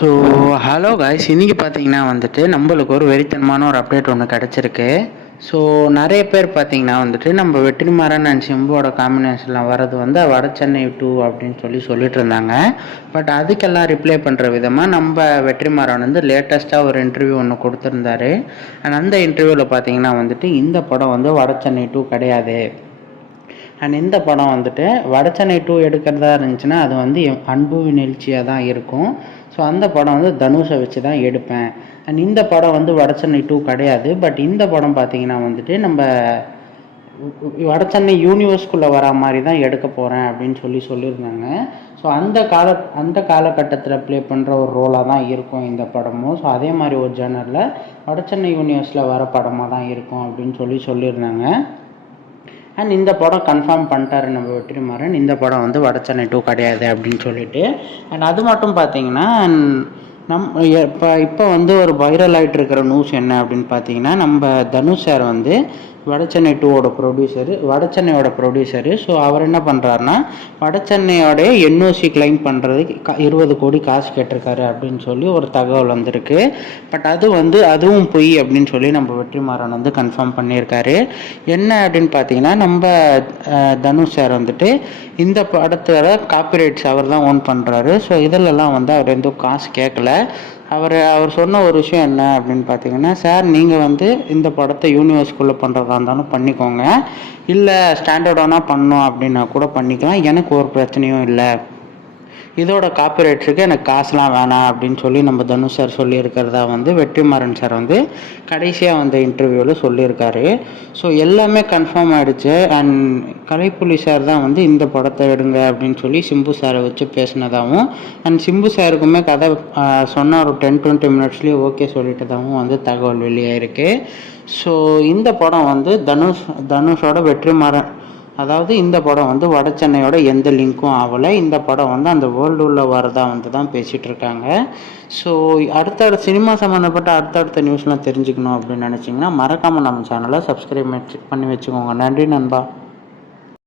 So hello guys இன்றைக்கி பார்த்தீங்கன்னா வந்துட்டு நம்மளுக்கு ஒரு வெறித்தனமான ஒரு அப்டேட் ஒன்று கிடச்சிருக்கு. ஸோ நிறைய பேர் பார்த்தீங்கன்னா வந்துட்டு நம்ம வெற்றிமாறன் அண்ட் சிம்புவோட காம்பினேஷனில் வர்றது வந்து வட சென்னை டூ அப்படின்னு சொல்லி சொல்லிட்டு இருந்தாங்க. பட் அதுக்கெல்லாம் ரிப்ளை பண்ணுற விதமாக நம்ம வெற்றிமாறன் வந்து லேட்டஸ்ட்டாக ஒரு இன்டர்வியூ ஒன்று கொடுத்துருந்தாரு. அண்ட் அந்த இன்டர்வியூவில் பார்த்தீங்கன்னா வந்துட்டு இந்த படம் வந்து வட சென்னை டூ கிடையாது. அண்ட் இந்த படம் வந்துட்டு வடச்சென்னை டூ எடுக்கிறதா இருந்துச்சுன்னா அது வந்து அன்பு நிகழ்ச்சியாக தான் இருக்கும். ஸோ அந்த படம் வந்து தனுஷை வச்சு தான் எடுப்பேன். அண்ட் இந்த படம் வந்து வடச்சென்னை டூ கிடையாது. பட் இந்த படம் பார்த்தீங்கன்னா வந்துட்டு நம்ம வடச்சென்னை யூனிவர்ஸ்குள்ளே வரா மாதிரி தான் எடுக்க போகிறேன் அப்படின்னு சொல்லி சொல்லியிருந்தாங்க. ஸோ அந்த கால அந்த காலகட்டத்தில் ப்ளே பண்ணுற ஒரு ரோலாக தான் இருக்கும் இந்த படமும். ஸோ அதே மாதிரி ஒரு ஜேனரில் வடச்சென்னை யூனிவர்ஸில் வர படமாக தான் இருக்கும் அப்படின்னு சொல்லி சொல்லியிருந்தாங்க. அண்ட் இந்த படம் கன்ஃபார்ம் பண்ணிட்டாரு நம்ம வெற்றிமாறன். இந்த படம் வந்து வடச்சென்னை டூ கிடையாது அப்படின்னு சொல்லிட்டு. அண்ட் அது மட்டும் பார்த்தீங்கன்னா நம் இப்போ இப்போ வந்து ஒரு வைரல் ஆகிட்டு இருக்கிற நியூஸ் என்ன அப்படின்னு பார்த்தீங்கன்னா நம்ம தனுஷ் சார் வந்து வடச்சென்னை டூவோட ப்ரொடியூசரு வடச்சென்னையோட ப்ரொடியூசரு ஸோ அவர் என்ன பண்ணுறாருன்னா வடச்சென்னையோடைய என்ஓசி கிளைம் பண்ணுறதுக்கு க இருபது கோடி காசு கேட்டிருக்காரு அப்படின்னு சொல்லி ஒரு தகவல் வந்திருக்கு. பட் அது வந்து அதுவும் பொய் அப்படின்னு சொல்லி நம்ம வெற்றிமாறன் வந்து கன்ஃபார்ம் பண்ணியிருக்காரு. என்ன அப்படின்னு பார்த்தீங்கன்னா நம்ம தனுஷ் சார் வந்துட்டு இந்த படத்தோட காப்பிரைட்ஸ் அவர் தான் ஓன் பண்ணுறாரு ஸோ இதிலெல்லாம் வந்து அவர் எந்த காசு கேட்கல அவர் அவர் சொன்ன ஒரு விஷயம் என்ன அப்படின்னு பார்த்தீங்கன்னா சார் நீங்கள் வந்து இந்த படத்தை யூனிவர்ஸ்குள்ளே பண்ணுறதா இருந்தாலும் பண்ணிக்கோங்க. இல்லை ஸ்டாண்டர்டானா பண்ணோம் அப்படின்னா கூட பண்ணிக்கலாம். எனக்கு ஒரு பிரச்சனையும் இல்லை. இதோட காப்பிரைட்ஸுக்கு எனக்கு காசுலாம் வேணாம் அப்படின்னு சொல்லி நம்ம தனுஷ் சார் சொல்லியிருக்கிறதா வந்து வெற்றிமாறன் சார் வந்து கடைசியாக வந்த இன்டர்வியூவில் சொல்லியிருக்காரு. ஸோ எல்லாமே கன்ஃபார்ம் ஆகிடுச்சு அண்ட் கலைப்புலி சார் தான் வந்து இந்த படத்தை எடுங்க அப்படின்னு சொல்லி சிம்பு சாரை வச்சு பேசினதாகவும் அண்ட் சிம்பு சாருக்குமே கதை சொன்ன ஒரு டென் டுவெண்ட்டி மினிட்ஸ்லேயே ஓகே சொல்லிட்டதாகவும் வந்து தகவல் வெளியாயிருக்கு. ஸோ இந்த படம் வந்து தனுஷ் தனுஷோட வெற்றிமாறன் அதாவது இந்த படம் வந்து வட சென்னையோட எந்த லிங்க்கும் ஆகலை. இந்த படம் வந்து அந்த வேர்ல்டு உள்ள வரதா வந்து தான் பேசிகிட்டு இருக்காங்க. ஸோ அடுத்த சினிமா சம்மந்தப்பட்ட அடுத்தடுத்த நியூஸ்லாம் தெரிஞ்சுக்கணும் அப்படின்னு நினச்சிங்கன்னா மறக்காமல் நம்ம சேனலை சப்ஸ்கிரைப் பண்ணி வச்சுக்கோங்க. நன்றி நண்பா.